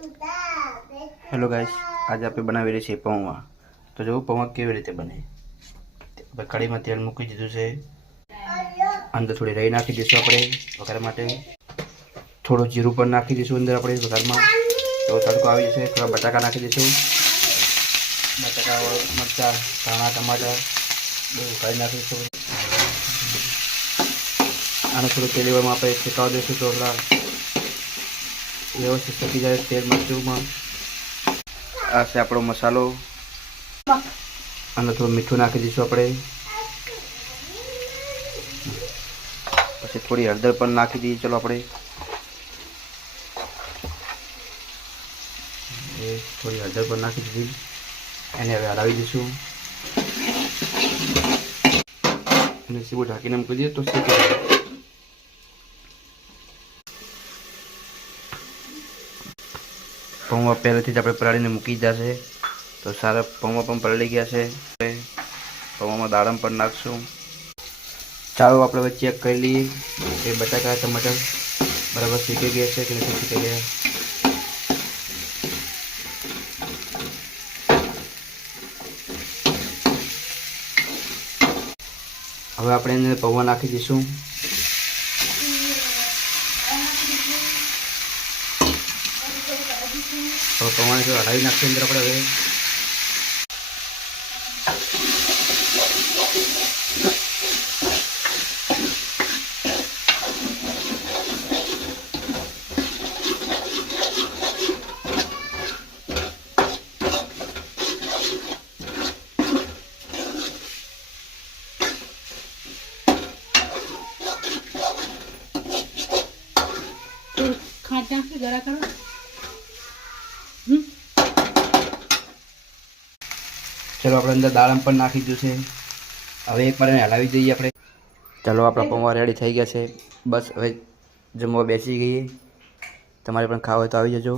Hello guys, આજે આપણે બનાવી રહ્યા છીએ પૌવા. તો જો પૌવા કેવી રીતે બને. આપણે કઢીમાં તેલ મૂકી દીધું છે. અંદર થોડી રાઈ નાખી દઈશું આપણે વઘાર માટે. થોડું જીરું પણ નાખી દઈશું અંદર આપણે વઘારમાં. તો તડકો આવી જશે. થોડા બટાકા નાખી દઈશું. બટાકા, મરચાં, ધાણા, ટમાટર બધું કાઢી નાખીશું. આને થોડું તેલીવામાં આપણે શેકાવી દઈશું. તો વ્યવસ્થિત શેકી જાય તેલ મરચુંમાં. આ છે આપણો મસાલો. અને થોડું મીઠું નાખી દઈશું આપણે. પછી થોડી હળદર પણ નાખી દઈએ. ચલો આપણે થોડી હળદર પણ નાખી દીધી. એને હવે હલાવી દઈશું. અને સીવું ઢાંકીને મૂકી દઈએ તો શેકી જાય. પૌવા પહેલેથી જ આપણે પલાળીને મૂકી જશે. તો સારા પૌવા પણ પલળી ગયા છે. પૌવામાં દાડમ પણ નાખશું. ચાલો આપણે હવે ચેક કરી લઈએ કે બટાકા ટમાટર બરાબર શેકાઈ ગયા છે કે નથી શેકાઈ ગયા. હવે આપણે એને પૌવા નાખી દઈશું. પૌવાને જો હલાવી નાખીએ અંદર આપણે હવે. જરા કરો. ચલો આપણે અંદર દાડમ પણ નાખી દીધું છે. હવે એકવાર એને હલાવી દઈએ આપણે. ચલો આપણા પૌવા રેડી થઈ ગયા છે. બસ હવે જમવા બેસી ગઈએ. તમારે પણ ખાવા હોય તો આવી જજો.